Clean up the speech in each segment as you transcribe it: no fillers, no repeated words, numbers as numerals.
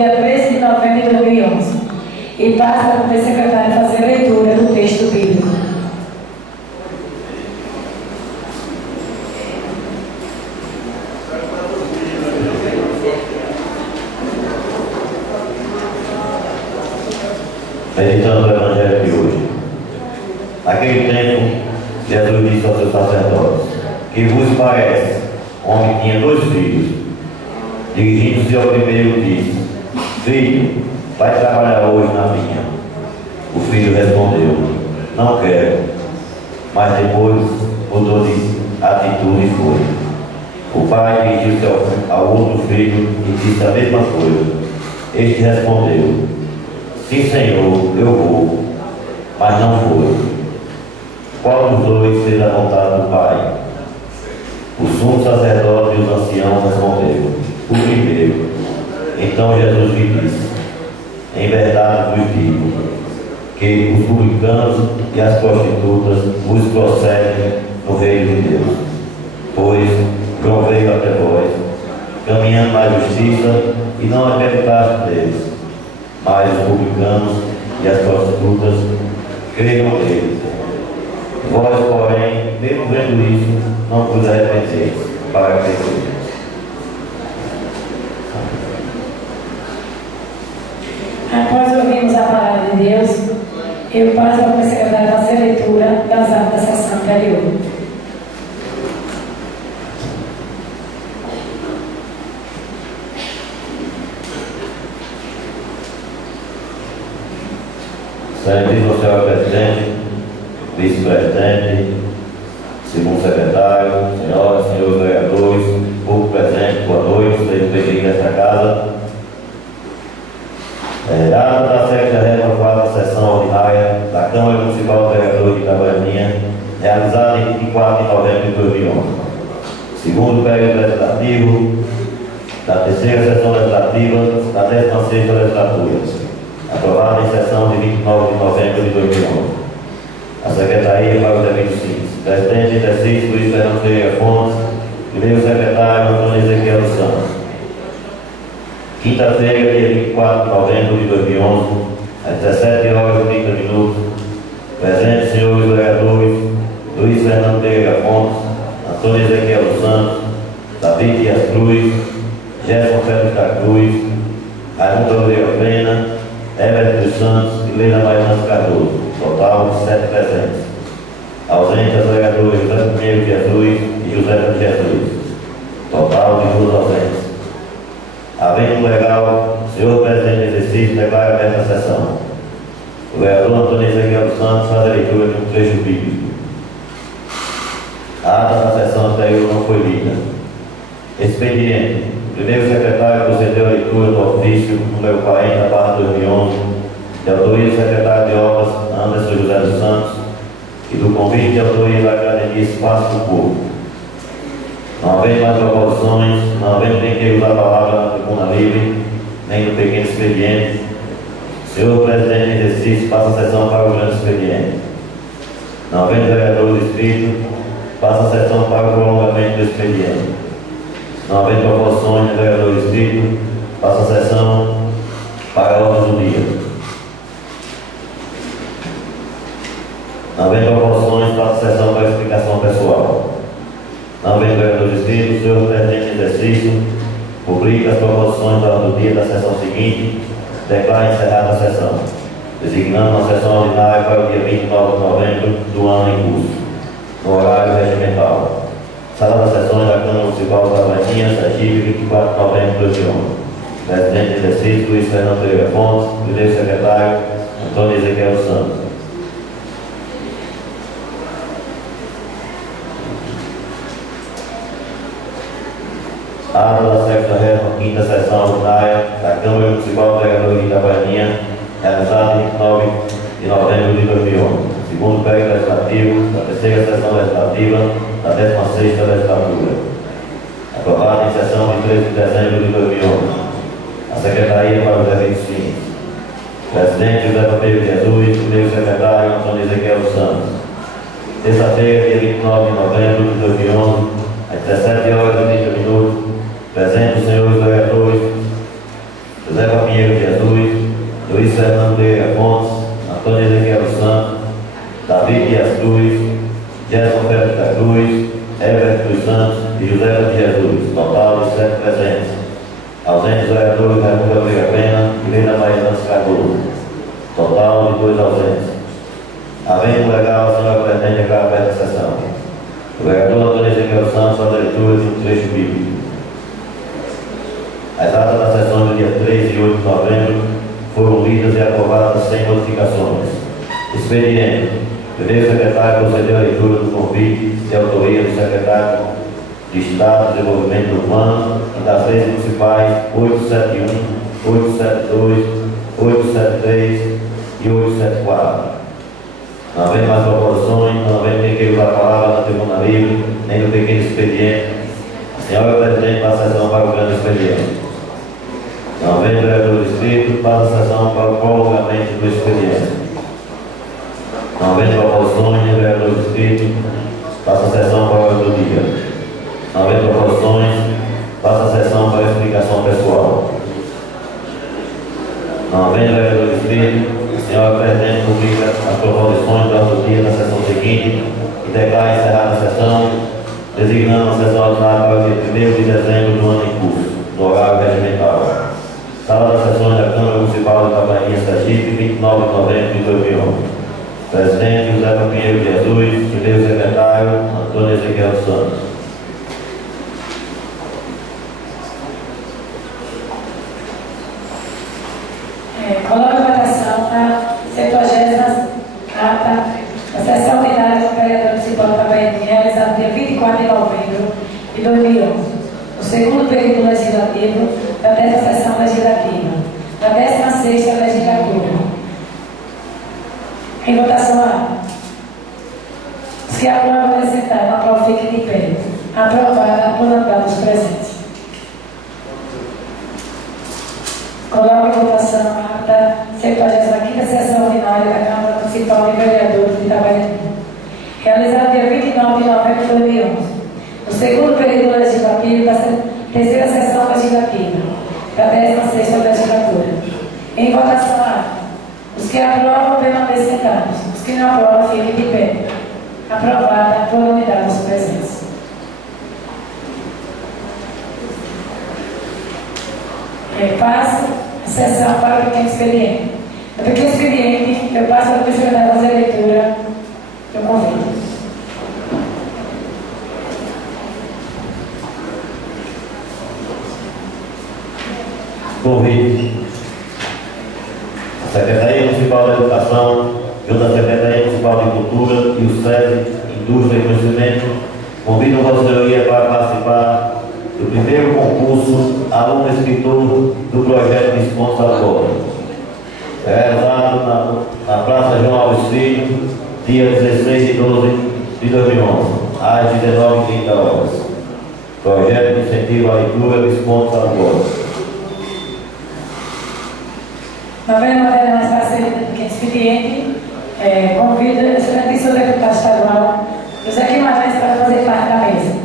Dia 13 de novembro de 2011. E passa para o secretário fazer a leitura do texto bíblico. Meditando o Evangelho de hoje. Naquele tempo, Jesus disse aos seus sacerdotes: que vos parece? Um homem tinha 2 filhos. Dirigindo-se ao primeiro, disse: filho, vai trabalhar hoje na vinha. O filho respondeu: não quero. Mas depois mudou de atitude e foi. O pai dirigiu-se ao outro filho e disse a mesma coisa. Este respondeu: sim, Senhor, eu vou. Mas não foi. Qual dos dois fez a vontade do pai? O sumo sacerdote e os anciãos responderam: o primeiro. Então Jesus lhe disse: em verdade vos digo, que os publicanos e as prostitutas vos procedem no reino de Deus. Pois João veio até vós, caminhando na justiça, e não acreditaste neles. Mas os publicanos e as prostitutas creram neles. Vós, porém, mesmo vendo isso, não vos arrependeis para crer. Após ouvirmos a palavra de Deus, eu passo para o secretário fazer a leitura das atas da sessão anterior. Excelentíssimo senhor presidente, vice-presidente, segundo secretário, senhoras e senhores vereadores, público presente, boa noite, sejam bem-vindos a esta casa. Ata da 74ª sessão ordinária da Câmara Municipal de Vereadores de Itabaianinha, realizada em 24 de novembro de 2011. Segundo período legislativo da terceira sessão legislativa da 16ª legislatura, aprovada em sessão de 29 de novembro de 2011. A Secretaria para os eventos seguintes: presidente em exercício Luiz Fernando Pereira Fontes, primeiro secretário Antônio Ezequiel dos Santos. Quinta-feira, dia 24 de novembro de 2011, às 17h30, presentes senhores vereadores Luiz Fernando Pereira Fontes, Antônio Ezequiel dos Santos, David Dias Cruz, Gerson Félix da Cruz, Raimundo Oliveira Pena, Everton dos Santos e Leila Mariana Cardoso, total de 7 presentes. Ausentes os vereadores José Pinheiro Jesus e José Jesus, total de 2 ausentes. Havendo legal, o senhor presidente do exercício declara aberta a sessão. O vereador Antônio Ezequiel dos Santos faz a leitura de um trecho bíblico. A ata da sessão anterior não foi lida. Expediente: o primeiro secretário procedeu a leitura do ofício número 40/2011, de autoria do secretário de obras Anderson José dos Santos, e do convite de autoria da Academia Espaço do Povo. Não havendo mais proposições, não havendo nem que usar a palavra na tribuna livre, nem no pequeno expediente, o senhor presidente em exercício passa a sessão para o grande expediente. Não havendo vereador inscrito, passa a sessão para o prolongamento do expediente. Não havendo proposições de vereador inscrito, passa a sessão para a ordem do dia. Não havendo proposições, passa a sessão para a explicação pessoal. Não havendo vereador inscrito, o senhor presidente em exercício publica as proposições da ordem do dia da sessão seguinte, declara encerrada a sessão, designando uma sessão ordinária para o dia 29 de novembro do ano em curso, no horário regimental. Sala das sessões da Câmara Municipal de Itabaianinha, Sergipe, 24 de novembro de 2011. Presidente em exercício Luiz Fernando Pereira Fontes, primeiro secretário Antônio Ezequiel dos Santos. Ata da 75ª sessão ordinária da Câmara Municipal de Vereadores de Itabaianinha, realizada em 29 de novembro de 2011, segundo período legislativo da terceira sessão legislativa da 16ª legislatura, aprovada em sessão de 13 de dezembro de 2011. A Secretaria para os eventos seguintes: presidente José Pinheiro Jesus, primeiro secretário Antônio Ezequiel dos Santos. Terça-feira, dia 29 de novembro de 2011, às 17h30, presente os senhores vereadores José Pinheiro Jesus, Luiz Fernando Pereira Fontes, Antônio Ezequiel Santos, David Dias Cruz, Gerson Félix da Cruz, Everett dos Santos e José de Jesus, total de 7 presentes. Ausentes vereadores Raimundo Almeida Pena e Leila Maria Santos Cardoso, total de 2 ausentes. Havendo legal, a senhora presidente declara aberta a sessão. O vereador Antônio Ezequiel Santos faz a leitura de um trecho bíblico. As atas da sessão do dia 3 e 8 de novembro foram lidas e aprovadas sem modificações. Expediente. O primeiro secretário procedeu à leitura do convite de autoria do secretário de Estado de Desenvolvimento Urbano e das leis municipais 871, 872, 873 e 874. Não havendo mais proposições, não havendo quem queira usar a palavra na tribuna livre, nem no pequeno expediente, a senhora presidente passa a sessão para o grande expediente. Não havendo vereador inscrito, passa a sessão para o prolongamento do expediente. Não havendo proposições, nem vereador inscrito, passa a sessão para o ordem do dia. Não havendo proposições, passa a sessão para a explicação pessoal. Não havendo vereador inscrito, a senhora presidente publica as proposições do ordem do dia na sessão seguinte e declara encerrada a sessão, designando a sessão ordinária para o dia 1º de dezembro do ano em curso, no horário regimental. Sala das sessões da Câmara Municipal de Itabaiana, Sergipe, 29 de novembro de 2011. Presidente José Pinheiro Jesus, primeiro secretário Antônio Ezequiel Santos. Coloco a votação a 70ª ata da sessão ordinária do vereador municipal de Itabaiana, realizada dia 24 de novembro de 2011, no segundo período legislativo da 10ª sessão legislativa, da 16ª legislatura. Em votação A. Os que aprovam podem sentar, não aprovam fiquem de pé. Aprovada por andar dos presentes. Coloco em votação a ata 75ª sessão ordinária da Câmara Municipal de Vereadores de Itabaiana, realizada dia 29 de novembro de 2011, no segundo período legislativo da terceira sessão legislativa, da 16ª legislatura. Em votação A. Os que aprovam permanecem sentados. Os que não aprovam fiquem de pé. Aprovada por unidade dos presentes. Passo a sessão para o pequeno expediente. No pequeno expediente, eu passo para o secretário a fazer a leitura do convite. Convite. A Secretaria Municipal da Educação, junto à Secretaria Municipal de Cultura e o SESI, Indústria e Conhecimento, convidam a Vossa Senhoria para participar do primeiro concurso aluno escritor do projeto de Sponsor, realizado na Praça João Alves Filho, dia 16 de 12 de 2011, às 19h30. Projeto de incentivo à leitura do Sponsor. Não havendo matéria mais parceira do pequeno expediente, convido o excelentíssimo deputado estadual José Guimarães para fazer parte da mesa.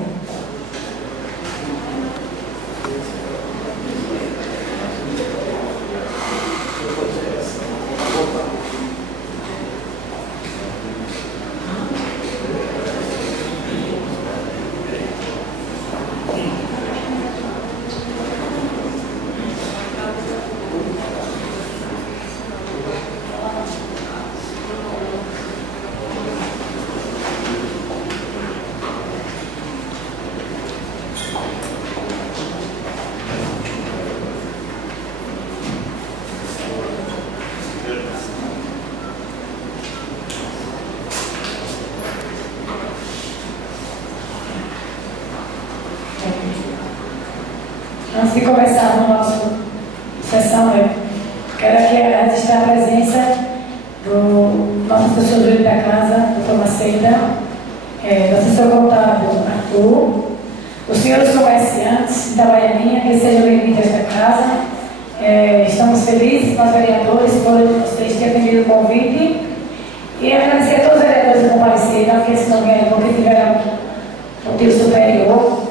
Antes de começar a nossa sessão, eu quero aqui registrar a presença do nosso assessor jurídico da casa, doutor Maceda, do assessor contábil Arthur, os senhores comerciantes da Baianinha, que sejam bem-vindos a esta casa. Estamos felizes, nós vereadores, por vocês terem atendido o convite, e agradecer a todos os vereadores que compareceram, que se não vieram porque tiveram motivo superior.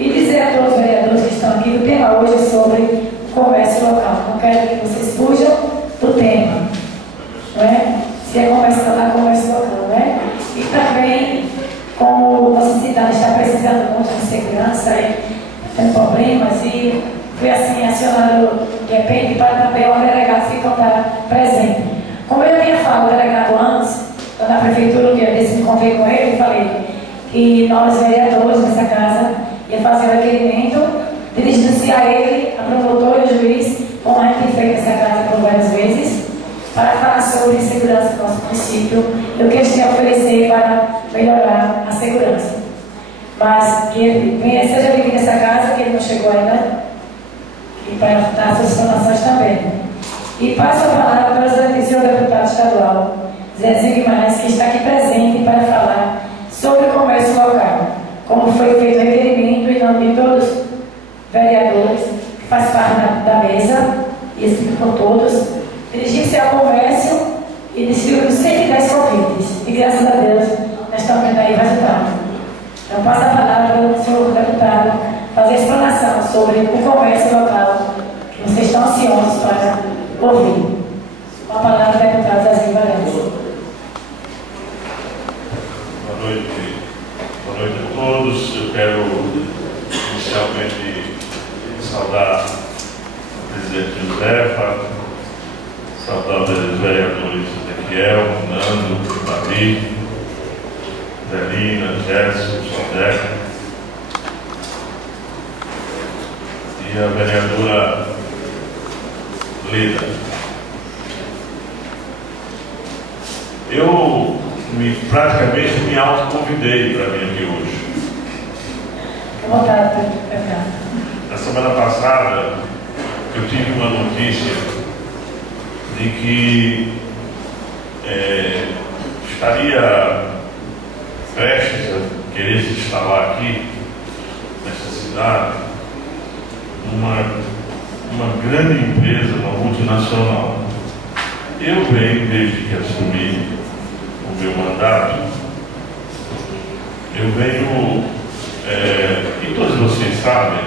E dizer a todos os vereadores que estão aqui que o tema hoje é sobre o comércio local. Não quero quero que vocês fujam do tema, não é? Se é comércio lá, comércio local, não é? E também, como nossa cidade está precisando muito de segurança, tem problemas, e fui assim acionado de repente para também o delegado se encontrar presente. Como eu tinha falado, o delegado antes, na prefeitura, um dia desse, me encontrei com ele e falei que nós, vereadores dessa casa, ia fazer um requerimento dirigindo-se a ele, a promotor e o juiz, como a gente tem feito essa casa por várias vezes, para falar sobre segurança do nosso município e o que eles têm a oferecer para melhorar a segurança. Mas que ele seja bem-vindo a essa casa, que ele não chegou ainda, e para dar suas informações também. E passo a palavra para o senhor deputado estadual, Zezinho Guimarães, que está aqui presente para falar sobre o comércio local, como foi feito o requerimento em nome de todos os vereadores que fazem parte da mesa, e assim com todos, dirigir-se ao comércio e distribuir 110 convites. E graças a Deus, nós estamos vendo aí o resultado. Então, passo a palavra para o senhor deputado fazer a explanação sobre o comércio local, que vocês estão ansiosos para ouvir. Com a palavra, deputado Zezinho Guimarães. Boa noite a todos. Eu quero inicialmente saudar o presidente Josefa, saudar os vereadores Ezequiel, Nando, Davi, Zelina, Gerson, Sodeca e a vereadora Lida. Eu praticamente me autoconvidei para vir aqui hoje. Fique à vontade, deputado. Na semana passada, eu tive uma notícia de que estaria prestes a querer se instalar aqui, nessa cidade, uma grande empresa, uma multinacional. Eu venho, desde que assumi o meu mandato, eu venho, e todos vocês sabem,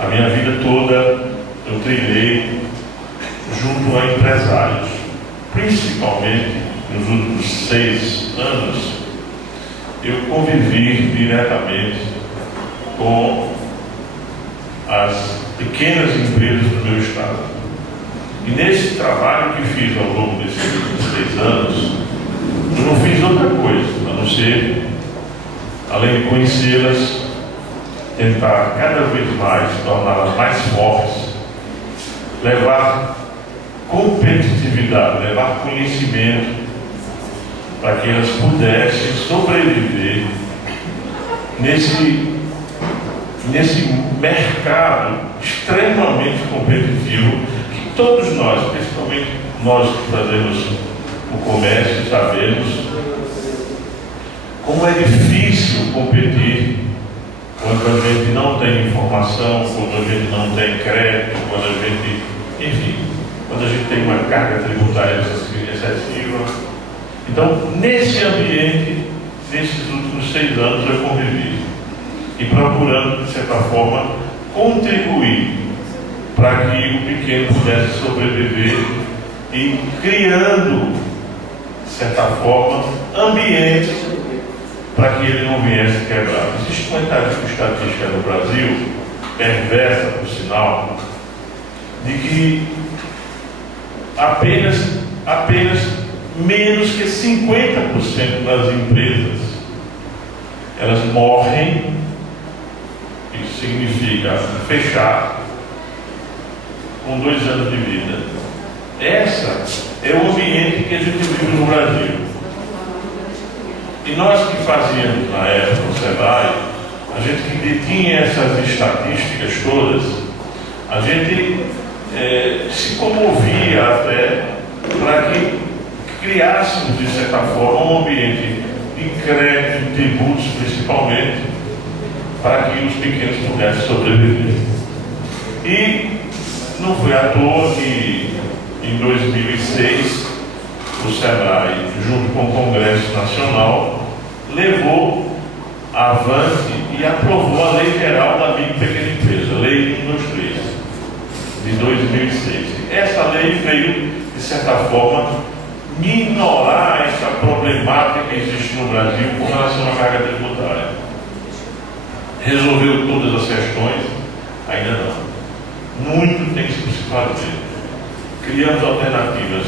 a minha vida toda eu trilhei junto a empresários, principalmente nos últimos 6 anos, eu convivi diretamente com as pequenas empresas do meu estado. E nesse trabalho que fiz ao longo desses últimos 6 anos, eu não fiz outra coisa, a não ser, além de conhecê-las, tentar cada vez mais torná-las mais fortes, levar competitividade, levar conhecimento para que elas pudessem sobreviver nesse mercado extremamente competitivo que todos nós, principalmente nós que fazemos o comércio, sabemos como é difícil competir quando a gente não tem informação, quando a gente não tem crédito, quando a gente, enfim, quando a gente tem uma carga tributária excessiva. Então, nesse ambiente, nesses últimos 6 anos eu convivi e procurando, de certa forma, contribuir para que o pequeno pudesse sobreviver e criando, de certa forma, ambientes para que ele não viesse quebrar. Existe uma estatística no Brasil, perversa por sinal, de que apenas menos que 50% das empresas elas morrem, isso significa fechar, com 2 anos de vida. Essa é o ambiente que a gente vive no Brasil. E nós que fazíamos na época no Sebrae, a gente que detinha essas estatísticas todas, a gente se comovia até para que criássemos, de certa forma, um ambiente de crédito, tributos principalmente, para que os pequenos pudessem sobreviver. E não foi à toa que em 2006 o Sebrae, junto com o Congresso Nacional, levou avante e aprovou a Lei Geral da Micro e Pequena Empresa, Lei 123, de 2006. também veio, de certa forma, minorar essa problemática que existe no Brasil com relação à carga tributária. Resolveu todas as questões? Ainda não. Muito tem que se fazer. Criamos alternativas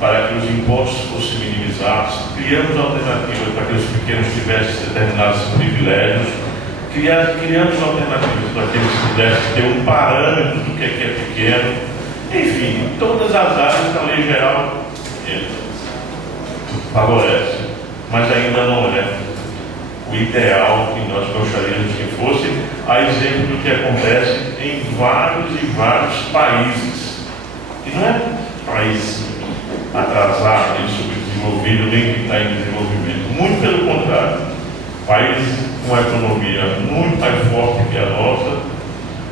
para que os impostos fossem minimizados, criamos alternativas para que os pequenos tivessem determinados privilégios, criamos alternativas para que eles pudessem ter um parâmetro do que é pequeno. Enfim, todas as áreas da lei geral favorece, mas ainda não é o ideal que nós gostaríamos que fosse, a exemplo do que acontece em vários e vários países. E não é país atrasado, nem subdesenvolvido, nem que está em desenvolvimento. Muito pelo contrário. Países com uma economia muito mais forte que a nossa,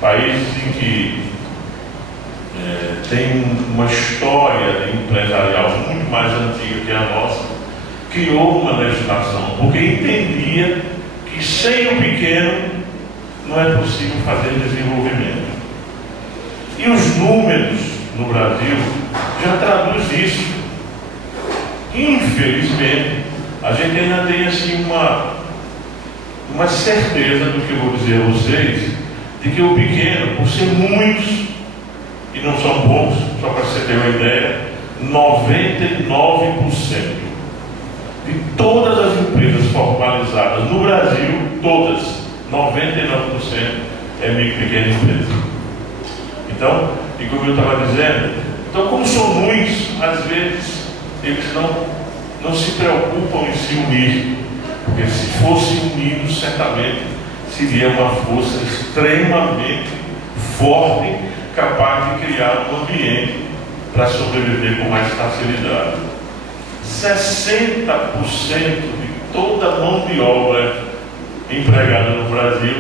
países em que tem uma história empresarial muito mais antiga que a nossa, criou uma legislação, porque entendia que sem o pequeno não é possível fazer desenvolvimento. E os números no Brasil já traduz isso. Infelizmente, a gente ainda tem assim uma certeza do que eu vou dizer a vocês, de que o pequeno, por ser muitos, e não são bons, só para você ter uma ideia, 99% de todas as empresas formalizadas no Brasil, todas, 99% é micro e pequena empresa. Então, e como eu estava dizendo, então como são muitos, às vezes eles não se preocupam em se unir, porque se fossem unidos, certamente seria uma força extremamente forte, capaz de criar um ambiente para sobreviver com mais facilidade. 60% de toda a mão de obra empregada no Brasil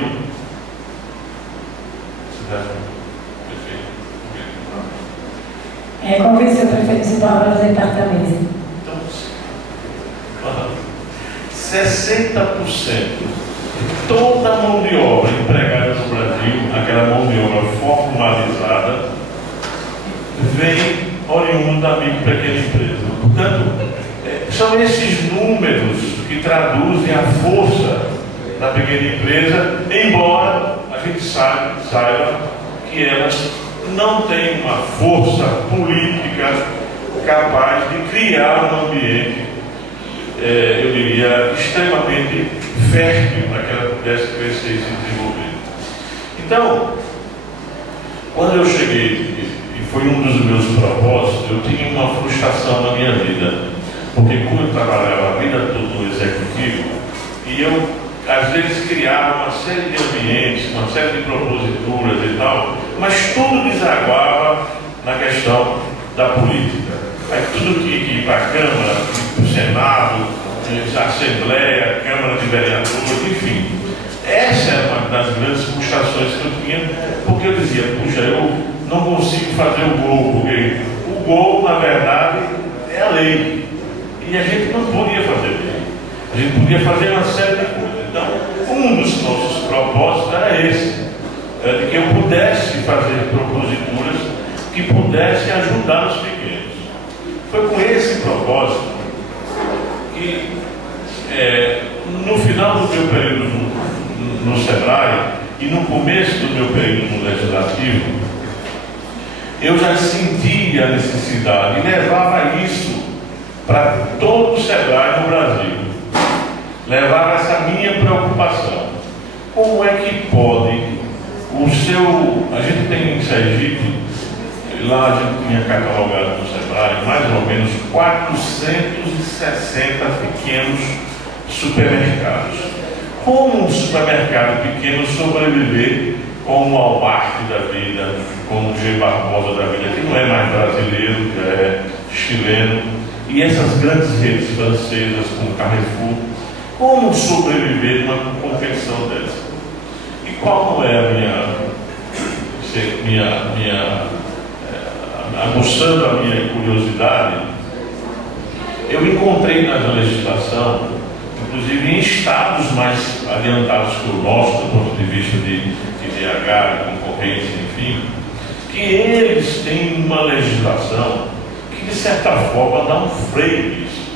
convencer o prefeito municipal para fazer departamento. Então, 60% de toda a mão de obra empregada no Brasil, aquela mão de obra formalizada, vem oriundo da micro e pequena empresa. Portanto, são esses números que traduzem a força da pequena empresa, embora a gente saiba que elas não têm uma força política capaz de criar um ambiente, eu diria, extremamente fértil para que ela pudesse crescer e se desenvolver. Então, quando eu cheguei, e foi um dos meus propósitos, eu tinha uma frustração na minha vida, porque como eu trabalhava a vida toda no executivo, e eu às vezes criava uma série de ambientes, uma série de proposituras e tal, mas tudo desaguava na questão da política. Aí tudo tinha que ir para a Câmara, para o Senado, a Assembleia, Câmara de Vereadores, enfim. Essa era uma das grandes frustrações que eu tinha, porque eu dizia, puxa, eu não consigo fazer o gol, porque o gol, na verdade, é a lei. E a gente não podia fazer lei. A gente podia fazer uma série de coisas. Então, um dos nossos propósitos era esse, de que eu pudesse fazer proposituras que pudessem ajudar os pequenos. Foi com esse propósito que, no final do meu período no SEBRAE e no começo do meu período no Legislativo, eu já sentia a necessidade e levava isso para todo o SEBRAE no Brasil. Levava essa minha preocupação. Como é que pode a gente tem em Sergipe, lá a gente tinha catalogado no SEBRAE mais ou menos 460 pequenos supermercados. Como um supermercado pequeno sobreviver com o Walmart da vida, com o G Barbosa da vida, que não é mais brasileiro, já é chileno, e essas grandes redes francesas como Carrefour? Como sobreviver numa competição dessa? E qual é aguçando a minha curiosidade, eu encontrei na legislação, inclusive em estados mais adiantados que o nosso, do ponto de vista de DH, de concorrência, enfim, que eles têm uma legislação que, de certa forma, dá um freio nisso.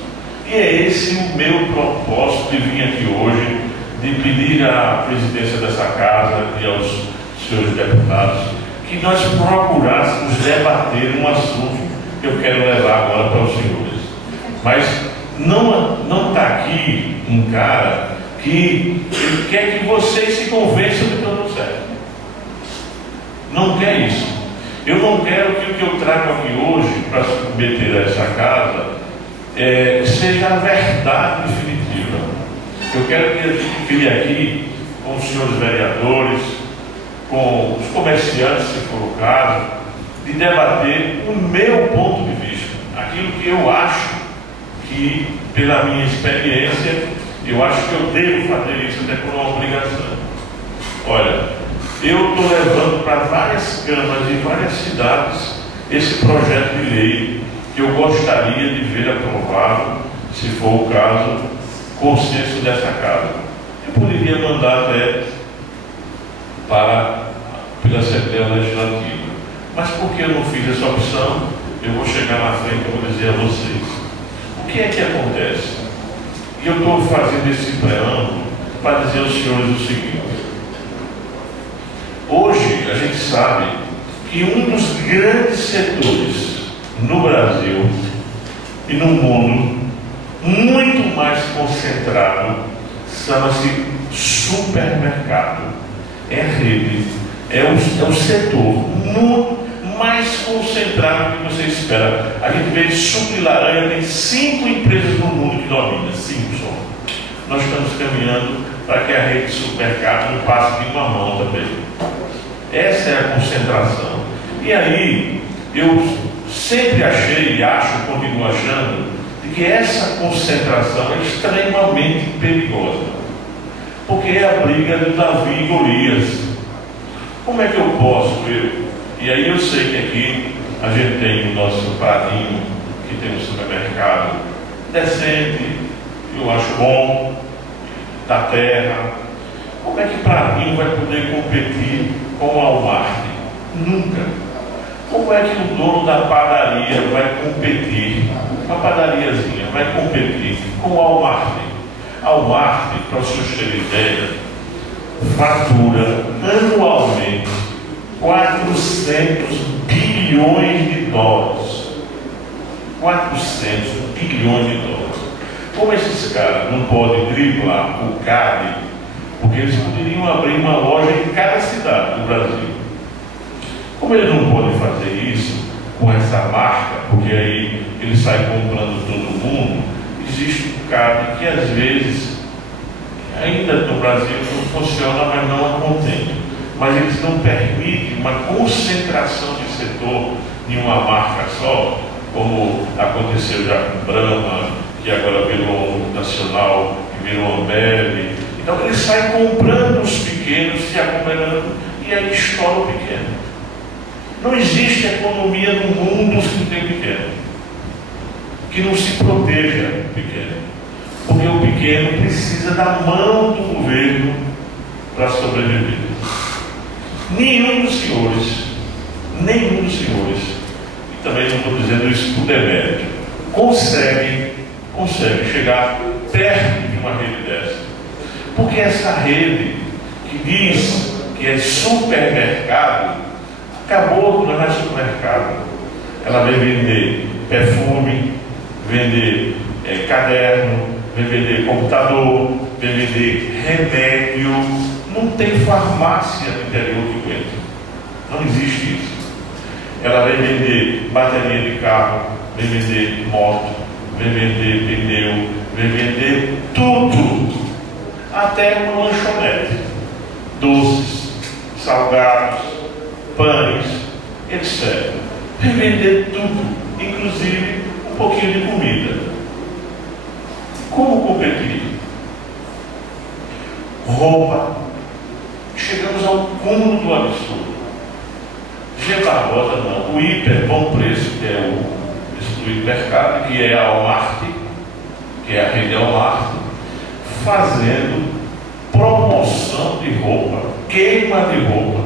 E é esse o meu propósito de vir aqui hoje, de pedir à presidência dessa casa e aos senhores deputados que nós procurássemos debater um assunto que eu quero levar agora para os senhores. Mas não está aqui um cara que ele quer que vocês se convençam de que eu estou certo. Não quer isso. Eu não quero que o que eu trago aqui hoje para submeter a essa casa seja a verdade definitiva. Eu quero que a gente crie aqui com os senhores vereadores, com os comerciantes, se for o caso, de debater o meu ponto de vista, aquilo que eu acho que, pela minha experiência, eu acho que eu devo fazer isso até por uma obrigação. Olha, eu estou levando para várias câmaras e várias cidades esse projeto de lei que eu gostaria de ver aprovado, se for o caso, consenso dessa casa. Eu poderia mandar até pela Assembleia Legislativa. Mas porque eu não fiz essa opção, eu vou chegar na frente e vou dizer a vocês. O que é que acontece? E eu estou fazendo esse preâmbulo para dizer aos senhores o seguinte. Hoje a gente sabe que um dos grandes setores no Brasil e no mundo, muito mais concentrado, chama-se supermercado. É a rede, é o setor muito mais concentrado que você espera. A gente vê suco de laranja, tem 5 empresas no mundo que dominam, 5 só. Nós estamos caminhando para que a rede de supermercado não passe de uma mão também. Essa é a concentração. E aí, eu sempre achei e acho, continuo achando, de que essa concentração é extremamente perigosa. Porque é a briga de Davi e Golias. Como é que eu posso, E aí eu sei que aqui a gente tem o nosso Pradinho, que tem um supermercado decente, eu acho bom, da terra. Como é que Pradinho vai poder competir com o Walmart? Nunca. Como é que o dono da padaria vai competir, uma padariazinha, vai competir com o Walmart? A Walmart, para os senhores terem ideia, fatura anualmente 400 bilhões de dólares. 400 bilhões de dólares. Como esses caras não podem driblar o CAD, porque eles poderiam abrir uma loja em cada cidade do Brasil. Como eles não podem fazer isso com essa marca, porque aí eles saem comprando todo mundo, existe um CAD que às vezes, ainda no Brasil, não funciona, mas não a contém. Mas eles não permitem uma concentração de setor em uma marca só, como aconteceu já com Brahma, que agora virou nacional, que virou Ambev. Então eles saem comprando os pequenos, se acompanhando, e aí estoura o pequeno. Não existe economia no mundo que não tem pequeno, que não se proteja o pequeno, porque o pequeno precisa da mão do governo para sobreviver. Nenhum dos senhores, e também não estou dizendo isso por demérito, consegue chegar perto de uma rede dessa. Porque essa rede que diz que é supermercado, acabou que não é supermercado. Ela vai vender perfume, vender caderno, vai vender computador, vai vender remédio. Não tem farmácia no interior de Goiânia. Não existe isso. Ela vai vender bateria de carro, vai vender moto, vai vender pneu, vai vender tudo. Até uma lanchonete. Doces, salgados, pães, etc. Vai vender tudo, inclusive um pouquinho de comida. Como competir? Roupa. Chegamos ao cúmulo do absurdo. G. Barbosa não, o Hiper Bom Preço, que é o hipermercado, que é a Walmart, que é a rede Walmart, fazendo promoção de roupa, queima de roupa.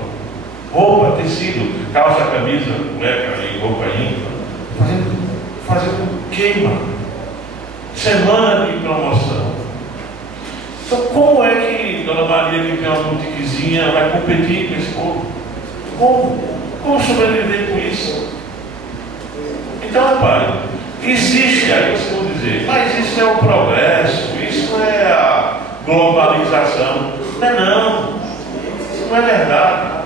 roupa, tecido, calça, camisa, cueca e roupa íntima, fazendo queima, semana de promoção. Então, como é que Dona Maria, que tem uma boutiquezinha, vai competir com esse povo? Como sobreviver com isso? Então, pai, existe, aí vocês vão dizer, mas isso é o progresso, isso é a globalização. Não é não, isso não é verdade.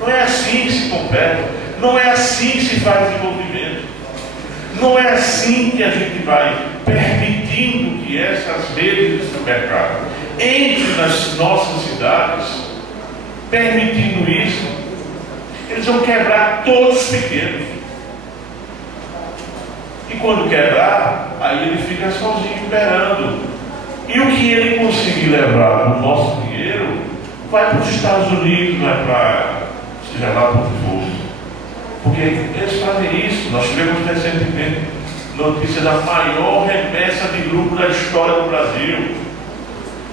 Não é assim que se compete, não é assim que se faz desenvolvimento. Não é assim que a gente vai permitindo que essas redes de supermercado entrem nas nossas cidades, permitindo isso. Eles vão quebrar todos os pequenos. E quando quebrar, aí ele fica sozinho esperando. E o que ele conseguir levar do nosso dinheiro vai para os Estados Unidos, vai para, seja lá para onde for. Porque eles fazem isso. Nós tivemos recentemente notícia da maior remessa de lucro da história do Brasil.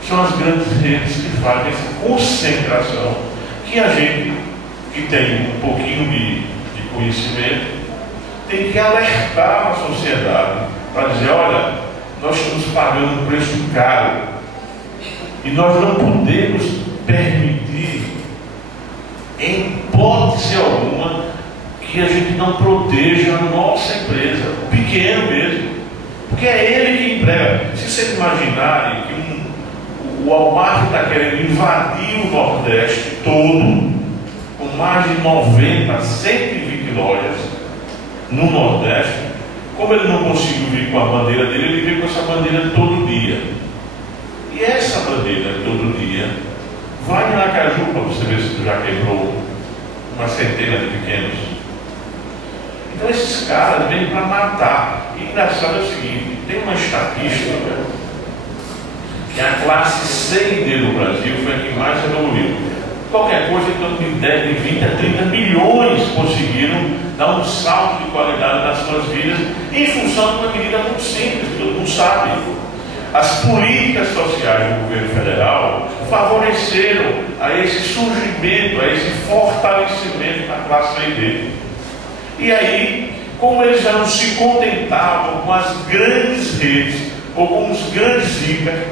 São as grandes redes que fazem essa concentração, que a gente, que tem um pouquinho de conhecimento, tem que alertar a sociedade para dizer, olha, nós estamos pagando um preço caro e nós não podemos permitir, em hipótese alguma, que a gente não proteja a nossa empresa, o pequeno mesmo, porque é ele que emprega. Se vocês imaginarem que o Walmart está querendo invadir o Nordeste todo, com mais de 90, 120 lojas no Nordeste, como ele não conseguiu vir com a bandeira dele, ele veio com essa bandeira todo dia. E essa bandeira todo dia vai em Aracaju, para você ver se tu já quebrou uma centena de pequenos. Então esses caras vêm para matar. E engraçado é o seguinte, tem uma estatística que a classe C e D do Brasil foi a que mais evoluiu. Qualquer coisa, em torno de 10, de 20 a 30 milhões conseguiram dar um salto de qualidade nas suas vidas em função de uma medida muito simples, todo mundo sabe. As políticas sociais do governo federal favoreceram a esse surgimento, a esse fortalecimento da classe C e D. E aí, como eles já não se contentavam com as grandes redes ou com os grandes hiper,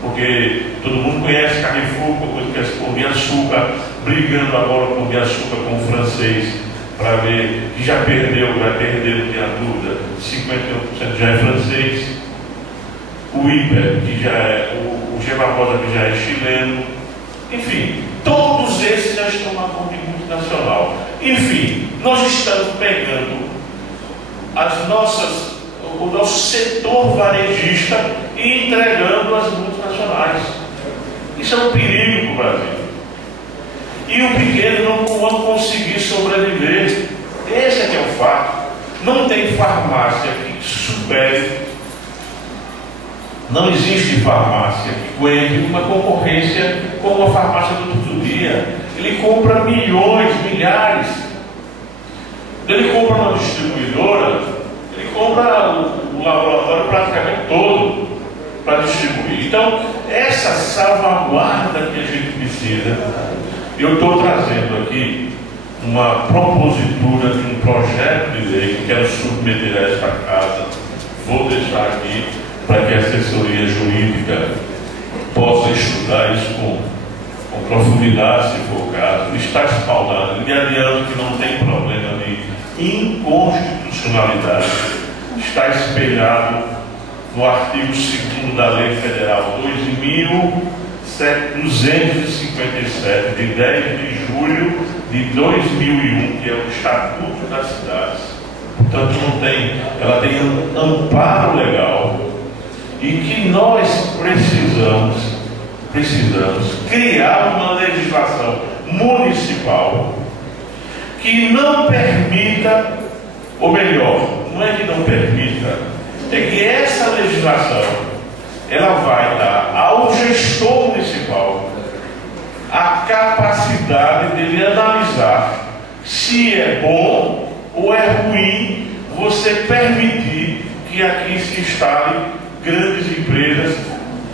porque todo mundo conhece Carrefour, Pão de Açúcar, brigando agora com Pão de Açúcar com o francês, para ver que já perdeu, não tenha dúvida, 51% já é francês, o Hiper, que já é, o G. Barbosa, que já é chileno, enfim, todos esses já estão na mão de multinacional. Enfim, nós estamos pegando o nosso setor varejista e entregando às multinacionais. Isso é um perigo para o Brasil. E o pequeno não vai conseguir sobreviver. Esse é que é o fato. Não tem farmácia que supere. Não existe farmácia que aguente uma concorrência com a farmácia do todo dia. Ele compra milhões, milhares. Ele compra uma distribuidora, ele compra o laboratório praticamente todo para distribuir. Então, essa salvaguarda que a gente precisa, eu estou trazendo aqui uma propositura de um projeto de lei que quero submeter a esta casa. Vou deixar aqui para que a assessoria jurídica possa estudar isso com profundidade, se for o caso. Está espaldado. E adianto que não tem problema de inconstitucionalidade. Está espelhado no artigo 2º da Lei Federal 2.257, de 10 de julho de 2001, que é o Estatuto das Cidades. Portanto, ela tem um amparo legal, e que nós precisamos criar uma legislação municipal que não permita, ou melhor, não é que não permita, é que essa legislação ela vai dar ao gestor municipal a capacidade de ele analisar se é bom ou é ruim você permitir que aqui se instalem grandes empresas,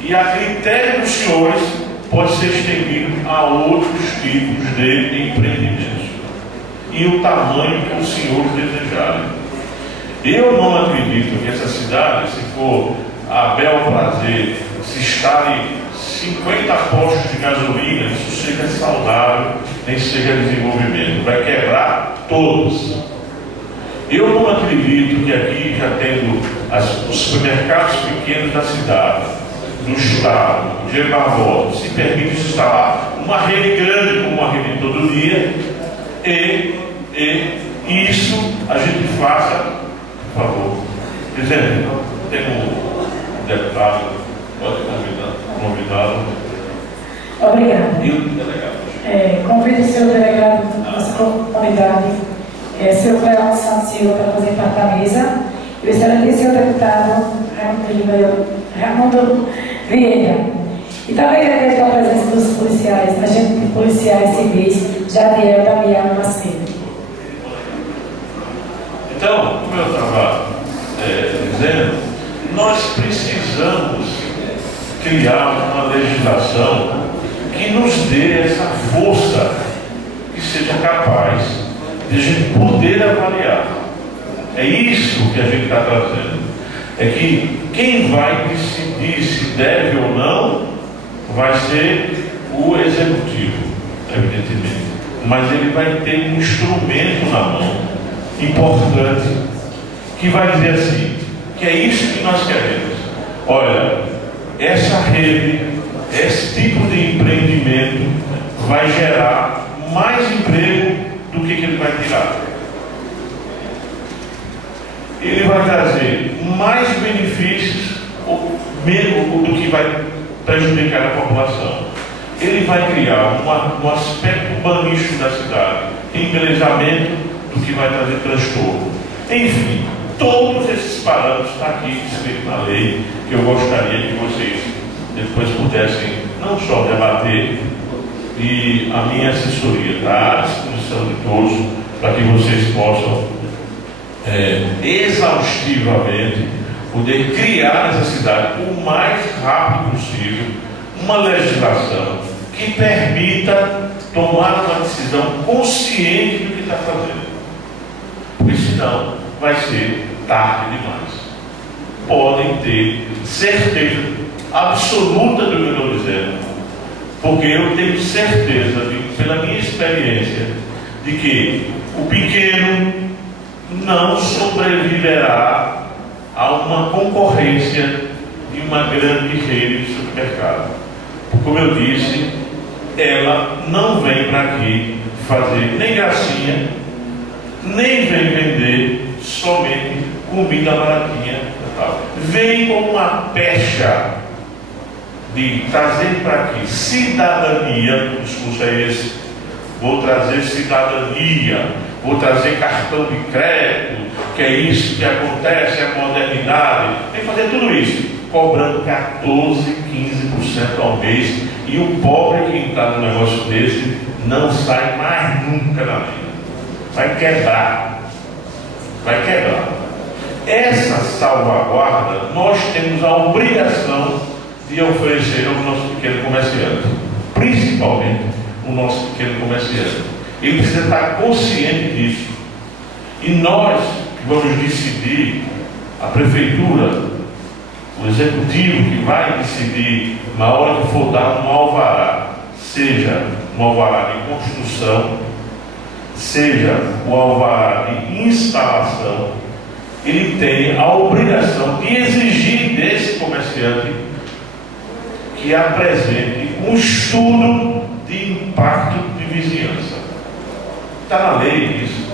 e a critério dos senhores pode ser estendido a outros tipos de empreendimentos e o tamanho que os senhores desejarem. Eu não acredito que essa cidade, se for a bel prazer, se instale 50 postos de gasolina, isso seja saudável, nem seja desenvolvimento, vai quebrar todos. Eu não acredito que aqui, já tendo os supermercados pequenos da cidade, do estado, de Barbosa, se permite instalar uma rede grande como uma rede todo dia, e isso a gente faça, por favor. Presidente, tem um deputado, pode convidá-lo. Obrigada. E o delegado? Convido o senhor delegado da nossa comunidade, senhor Cleão Santos Silva, para fazer parte da mesa. E o excelentíssimo deputado Raimundo Vieira. E também agradeço a presença dos policiais, agentes policiais civis, Jadiel Damião Macedo. Então, como eu estava dizendo, nós precisamos criar uma legislação que nos dê essa força, que seja capaz de a gente poder avaliar. É isso que a gente está trazendo. É que quem vai decidir se deve ou não vai ser o executivo, evidentemente. Mas ele vai ter um instrumento na mão importante que vai dizer assim, que é isso que nós queremos. Olha, essa rede, esse tipo de empreendimento vai gerar mais emprego do que ele vai tirar. Ele vai trazer mais benefícios do que vai prejudicar a população. Ele vai criar um aspecto urbanístico da cidade, embelezamento do que vai trazer transtorno. Enfim, todos esses parâmetros estão aqui escritos na lei, que eu gostaria que vocês depois pudessem não só debater, e a minha assessoria está à disposição de todos para que vocês possam exaustivamente poder criar nessa cidade o mais rápido possível uma legislação que permita tomar uma decisão consciente do que está fazendo, porque senão vai ser tarde demais. Podem ter certeza absoluta do que eu estou dizendo, porque eu tenho certeza, pela minha experiência, de que o pequeno não sobreviverá a uma concorrência de uma grande rede de supermercado. Como eu disse, ela não vem para aqui fazer nem gracinha, nem vem vender somente comida baratinha. Vem com uma pecha de trazer para aqui cidadania. O discurso é esse: vou trazer cidadania, vou trazer cartão de crédito, que é isso que acontece, é a modernidade. Tem que fazer tudo isso, cobrando 14, 15% ao mês. E o pobre que está num negócio desse não sai mais nunca na vida. Vai quebrar. Vai quebrar. Essa salvaguarda nós temos a obrigação de oferecer ao nosso pequeno comerciante, principalmente o nosso pequeno comerciante. Ele precisa estar consciente disso. E nós vamos decidir, a prefeitura, o executivo que vai decidir na hora que for dar um alvará, seja um alvará de construção, seja o alvará de instalação, ele tem a obrigação de exigir desse comerciante que apresente um estudo de impacto de vizinhança. Está na lei isso.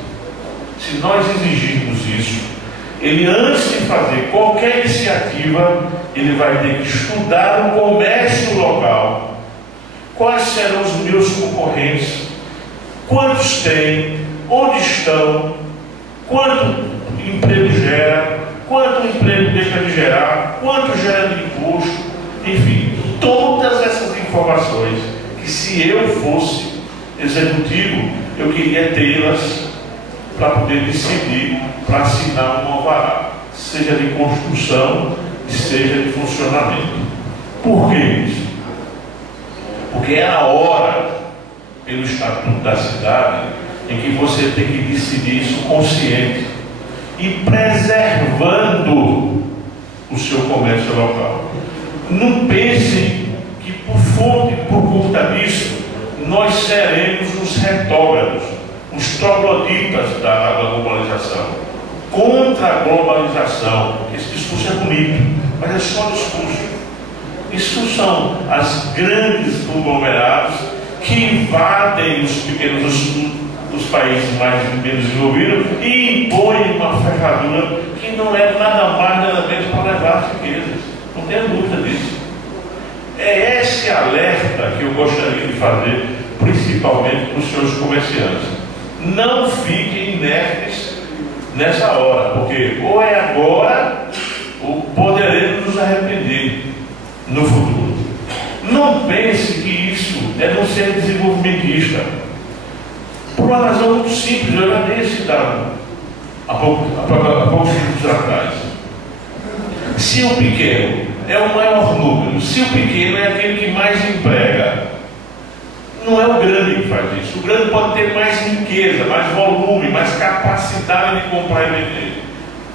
Se nós exigirmos isso, ele, antes de fazer qualquer iniciativa, ele vai ter que estudar o comércio local. Quais serão os meus concorrentes? Quantos tem? Onde estão? Quanto emprego gera? Quanto emprego deixa de gerar? Quanto gera de imposto? Enfim, todas essas informações que, se eu fosse executivo, eu queria tê-las para poder decidir, para assinar um alvará, seja de construção e seja de funcionamento. Por que isso? Porque é a hora, pelo estatuto da cidade, em que você tem que decidir isso consciente e preservando o seu comércio local. Não pense que por conta disso nós seremos os retógrafos, os trogloditas da globalização, contra a globalização. Esse discurso é bonito, mas é só discurso. Isso são as grandes conglomerados que invadem os pequenos, os países mais menos desenvolvidos e impõem uma ferradura que não é nada mais nada menos para levar as riquezas. Não tenha dúvida disso. É esse alerta que eu gostaria de fazer, principalmente para os seus comerciantes. Não fiquem inertes nessa hora, porque ou é agora ou poderemos nos arrepender no futuro. Não pense que isso é não ser desenvolvimentista. Por uma razão muito simples, eu já dei esse dado há poucos minutos atrás. Se o pequeno é o maior número, se o pequeno é aquele que mais emprega, não é o grande que faz isso. O grande pode ter mais riqueza, mais volume, mais capacidade de comprar e vender,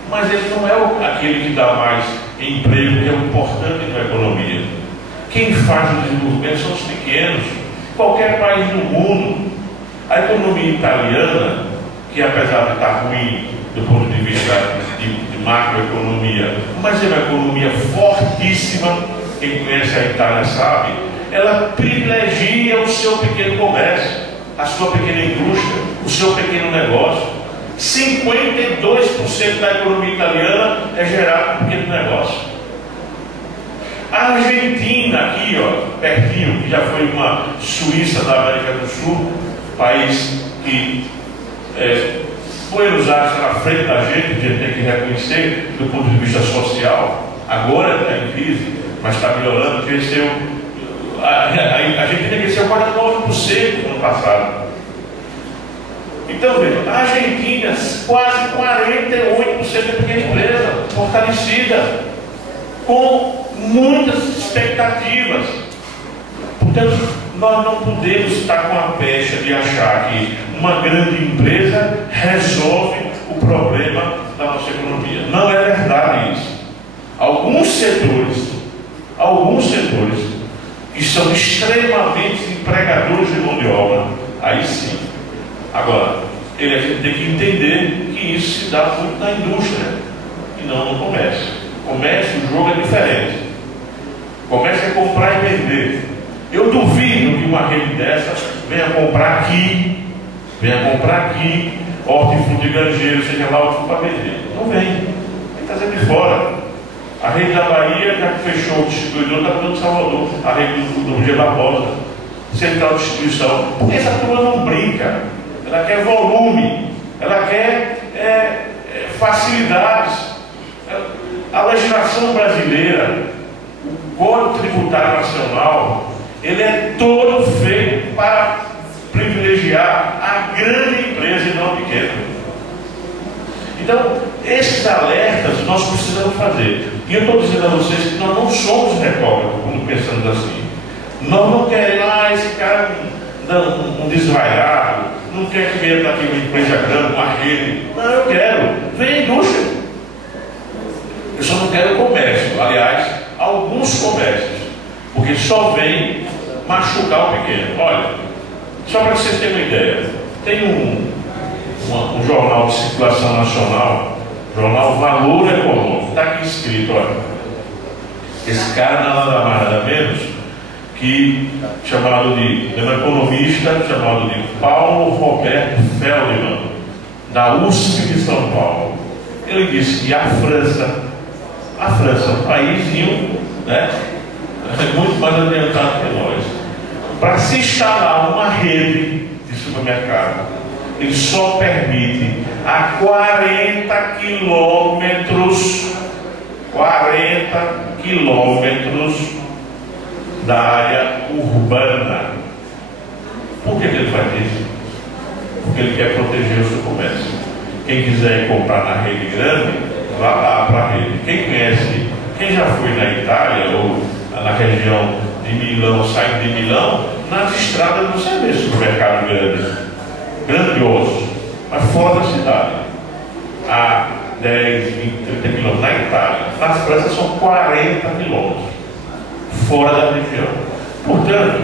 mas ele não é aquele que dá mais emprego, que é o importante na economia. Quem faz o desenvolvimento são os pequenos. Qualquer país do mundo. A economia italiana, que apesar de estar ruim do ponto de vista de macroeconomia, mas é uma economia fortíssima, quem conhece a Itália sabe, ela privilegia o seu pequeno comércio, a sua pequena indústria, o seu pequeno negócio. 52% da economia italiana é gerado por pequeno negócio. A Argentina, aqui, ó, pertinho, que já foi uma Suíça da América do Sul, país que Buenos Aires está na frente da gente, a gente tem que reconhecer do ponto de vista social. Agora está em crise, mas está melhorando, cresceu. A Argentina cresceu 49% no ano passado. Então, veja, a Argentina, quase 48% é pequena empresa, fortalecida, com muitas expectativas. Portanto, nós não podemos estar com a pecha de achar que uma grande empresa resolve o problema da nossa economia. Não é verdade isso. Alguns setores que são extremamente empregadores de mão de obra, aí sim. Agora, a gente tem que entender que isso se dá muito na indústria e não no comércio. Comércio, o jogo é diferente. Comércio é comprar e vender. Eu duvido que uma rede dessas venha comprar aqui hortifruti granjeiro, seja lá o que for para vender. Não vem. Tem que trazer de fora. A rede da Bahia já fechou o distribuidor, está dando Salvador. A rede do G. Barbosa, central de distribuição. Porque essa turma não brinca. Ela quer volume. Ela quer facilidades. A legislação brasileira, o Código Tributário Nacional, ele é todo feito para privilegiar a grande empresa e não a pequena. Então, esses alertas nós precisamos fazer. E eu estou dizendo a vocês que nós não somos retóricos quando pensamos assim. Nós não queremos, esse cara um desvairado, não quer que venha daqui uma empresa grande, uma rede. Não, eu quero. Vem a indústria. Eu só não quero comércio. Aliás, alguns comércios. Porque só vem machucar o pequeno. Olha, só para vocês terem uma ideia, tem um jornal de circulação nacional, jornal Valor Econômico, está aqui escrito, olha, esse cara nada mais nada menos que um economista chamado de Paulo Roberto Feldman, da USP de São Paulo. Ele disse que a França é um paísinho, né, muito mais adiantado que nós. Para se instalar uma rede de supermercado, ele só permite a 40 quilômetros da área urbana. Por que ele faz isso? Porque ele quer proteger o seu comércio. Quem quiser ir comprar na rede grande, vá lá para a rede. Quem já foi na Itália ou na região de Milão, saindo de Milão, nas estradas você vê supermercados grandes, grandiosos, mas fora da cidade, a 10, 20, 30 quilômetros. Na Itália, nas Franças são 40 quilômetros, fora da região. Portanto,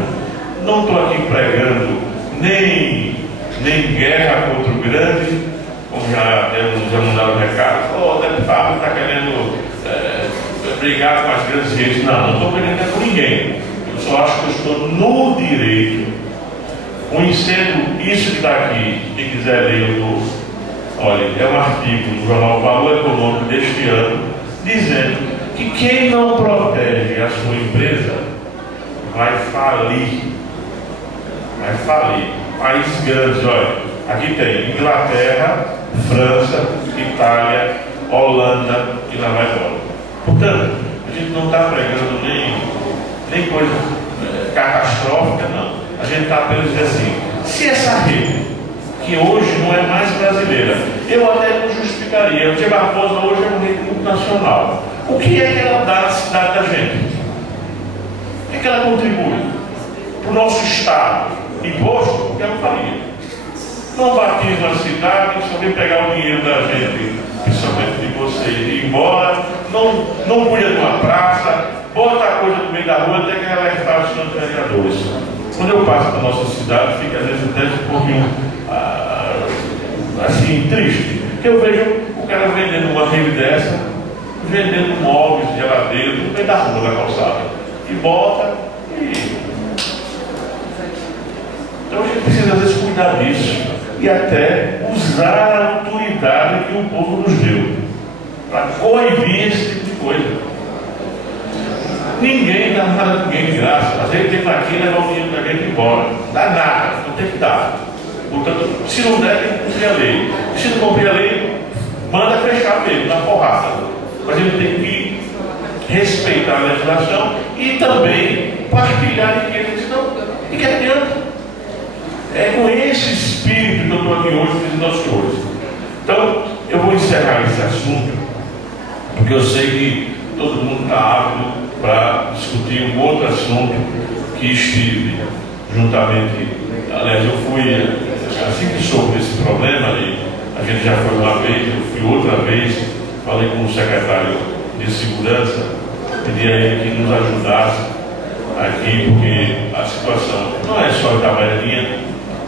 não estou aqui pregando nem guerra contra o grande, como já mandaram o recado, o deputado está querendo brigar com as grandes redes. Não estou brigando com ninguém. Eu só acho que eu estou no direito, conhecendo isso que está aqui. Quem quiser ler, eu estou. Olha, é um artigo no jornal Valor Econômico deste ano, dizendo que quem não protege a sua empresa vai falir. Vai falir. Países grandes, olha, aqui tem Inglaterra, França, Itália, Holanda e lá vai embora. Portanto, a gente não está pregando nem coisa catastrófica, não. A gente está apenas dizendo assim, se essa rede, que hoje não é mais brasileira, eu até não justificaria. O Tia Barbosa hoje é uma rede multinacional. O que é que ela dá à cidade da gente? O que é que ela contribui para o nosso Estado? Imposto? O que ela faria? Não batiza a cidade, só vem pegar o dinheiro da gente, principalmente de vocês, e ir embora, não cuida de uma praça, bota a coisa no meio da rua, até que alertar os seus vereadores. Quando eu passo na nossa cidade, fica às vezes até um pouquinho assim, triste, porque eu vejo o cara vendendo uma rede dessa, vendendo móveis, geladeiros, no meio da rua, da calçada, e bota e... Então a gente precisa às vezes cuidar disso e até usar a autoridade que o povo nos deu para coibir esse tipo de coisa. Ninguém dá nada a ninguém de graça. Às vezes tem aqui e levar o dinheiro da gente embora. Não dá nada, não tem que dar. Portanto, se não der, tem que cumprir a lei. Se não cumprir a lei, manda fechar mesmo, na porrada. Mas ele tem que respeitar a legislação e também partilhar a riqueza. Senão, e que adianta? É com esse espírito que eu estou aqui hoje dizendo aos senhores. Então, eu vou encerrar esse assunto, porque eu sei que todo mundo está ávido para discutir um outro assunto que estive juntamente. Aliás, eu fui, assim que soube desse problema, e a gente já foi uma vez, eu fui outra vez, falei com o secretário de Segurança, pedi a ele que nos ajudasse aqui, porque a situação não é só Itabaianinha.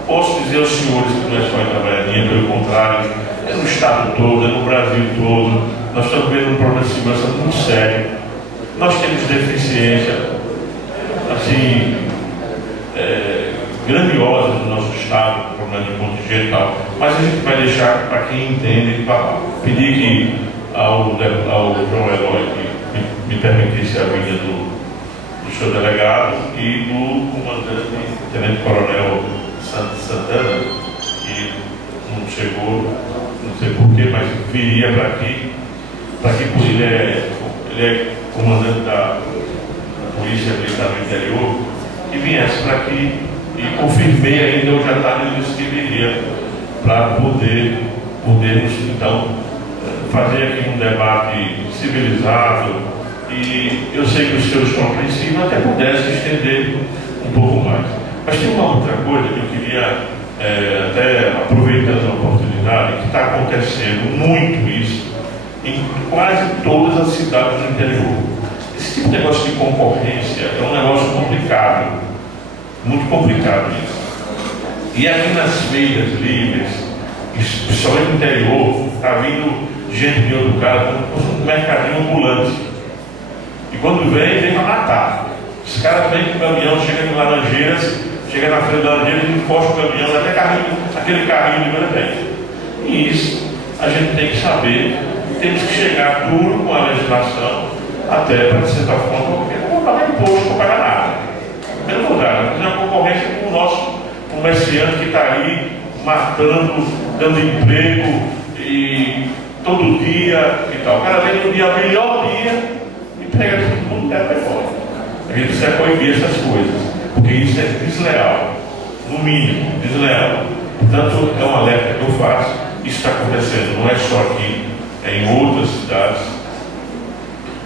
Posso dizer aos senhores que não é só Itabaianinha, pelo contrário, é no estado todo, é no Brasil todo. Nós estamos vendo um problema de segurança muito sério. Nós temos deficiência, assim, grandiosa no nosso estado, problema de contingente e tal. Mas a gente vai deixar para quem entende, para pedir que ao João Eloy que me permitisse a vinda do seu delegado e do comandante, tenente coronel Santana, que não chegou, não sei porquê, mas viria para aqui, ele é comandante da Polícia Militar do Interior, e viesse para aqui, e confirmei ainda hoje à tarde, ele disse que viria para podermos então fazer aqui um debate civilizado, e eu sei que os senhores compreensivos até pudessem estender um pouco mais. Mas tem uma outra coisa que eu queria, até aproveitando a oportunidade, que está acontecendo muito isso em quase todas as cidades do interior. Esse tipo de negócio de concorrência é um negócio complicado, muito complicado isso. E aqui nas feiras livres, principalmente no interior, está vindo gente de outro cara, como um mercadinho ambulante. E quando vem para matar. Os caras vêm com o caminhão, chega em Laranjeiras, chega na frente da Laranjeiras e encosta o caminhão, até aquele carrinho de presente. E isso a gente tem que saber, temos que chegar duro com a legislação, até para, de certa forma, porque não vou pagar imposto, não vou pagar nada. Pelo contrário, fazer uma concorrência com o nosso comerciante que está aí matando, dando emprego e todo dia e tal. O cara vem no dia, melhor dia, e pega todo mundo e leva embora. A gente precisa coibir essas coisas, porque isso é desleal, no mínimo, desleal. Portanto, é um alerta que eu faço. Isso está acontecendo, não é só aqui, é em outras cidades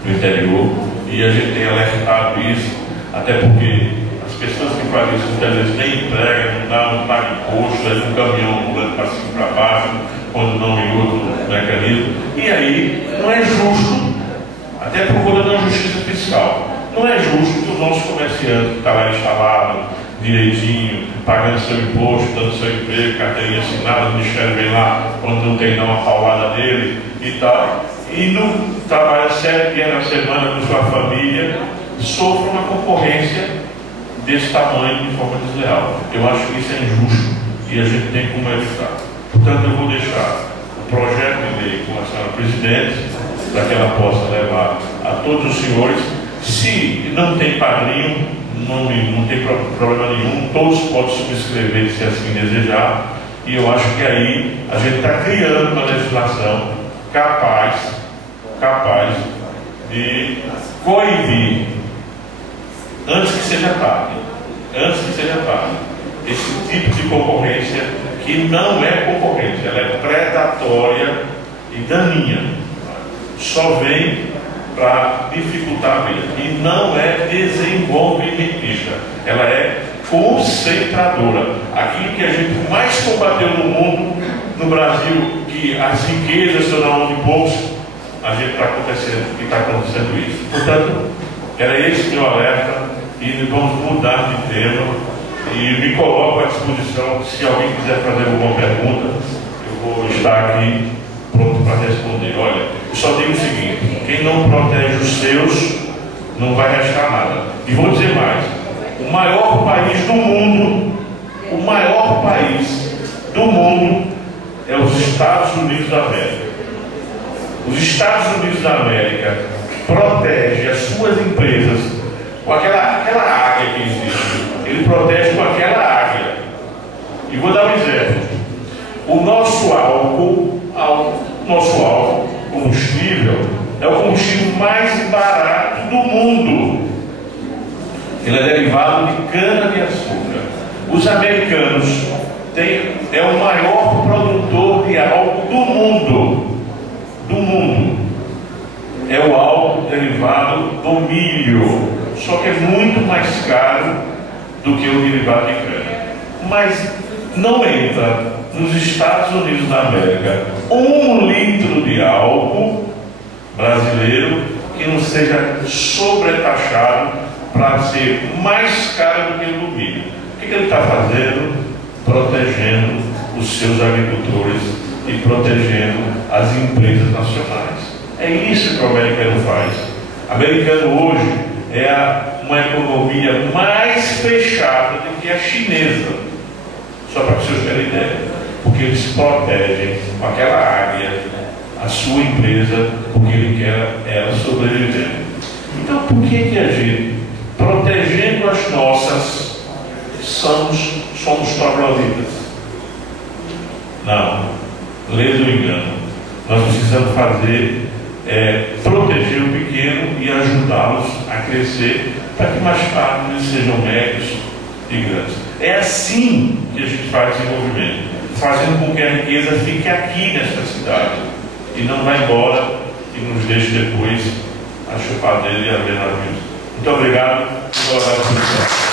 do interior, e a gente tem alertado isso. até porque as pessoas que fazem isso muitas vezes nem empregam, não pagam imposto, é um caminhão pulando para cima e para baixo, quando não em outro mecanismo. E aí não é justo, até por conta da justiça fiscal, não é justo que o nosso comerciante que está lá instalado direitinho, pagando seu imposto, dando seu emprego, carteirinha assinada, o Ministério vem lá quando não tem uma paulada dele e tal, e não trabalha 7 dias na semana com sua família, sofre uma concorrência desse tamanho de forma desleal. Eu acho que isso é injusto e a gente tem como evitar. Portanto, eu vou deixar o projeto de lei com a senhora presidente, para que ela possa levar a todos os senhores. Se não tem padrinho, não tem problema nenhum, todos podem subscrever se assim desejar, e eu acho que aí a gente está criando uma legislação capaz de coibir, antes que seja tarde, esse tipo de concorrência que não é concorrência, ela é predatória e daninha, só vem para dificultar a vida, e não é desenvolvimentista, ela é concentradora. Aquilo que a gente mais combateu no mundo, no Brasil, que as riquezas estão na mão de poucos, a gente está acontecendo isso. Portanto, era esse meu alerta, e vamos mudar de tema, e me coloco à disposição, se alguém quiser fazer alguma pergunta, eu vou estar aqui pronto para responder. Olha, eu só digo o seguinte: quem não protege os seus, não vai restar nada. E vou dizer mais: o maior país do mundo é os Estados Unidos da América. Os Estados Unidos da América protegem as suas empresas com aquela águia que existe. Ele protege com aquela águia. E vou dar um exemplo. O nosso álcool, combustível, é o combustível mais barato do mundo. Ele é derivado de cana-de-açúcar. Os americanos é o maior produtor de álcool do mundo. É o álcool derivado do milho. Só que é muito mais caro do que o derivado de cana. Mas não entra nos Estados Unidos da América 1 litro de álcool brasileiro que não seja sobretaxado para ser mais caro do que o do milho. O que ele está fazendo? Protegendo os seus agricultores e protegendo as empresas nacionais. É isso que o americano faz. O americano hoje é uma economia mais fechada do que a chinesa. Só para que vocês terem ideia. Porque eles protegem com aquela águia a sua empresa, porque ele quer ela sobreviver. Então, por que a gente, protegendo as nossas, somos trogloditas? Não, lê do engano. Nós precisamos proteger o pequeno e ajudá-los a crescer, para que mais tarde eles sejam médios e grandes. É assim que a gente faz desenvolvimento, fazendo com que a riqueza fique aqui nesta cidade e não vá embora e nos deixe depois a chupadeira e a ver navios. Muito obrigado pela atenção.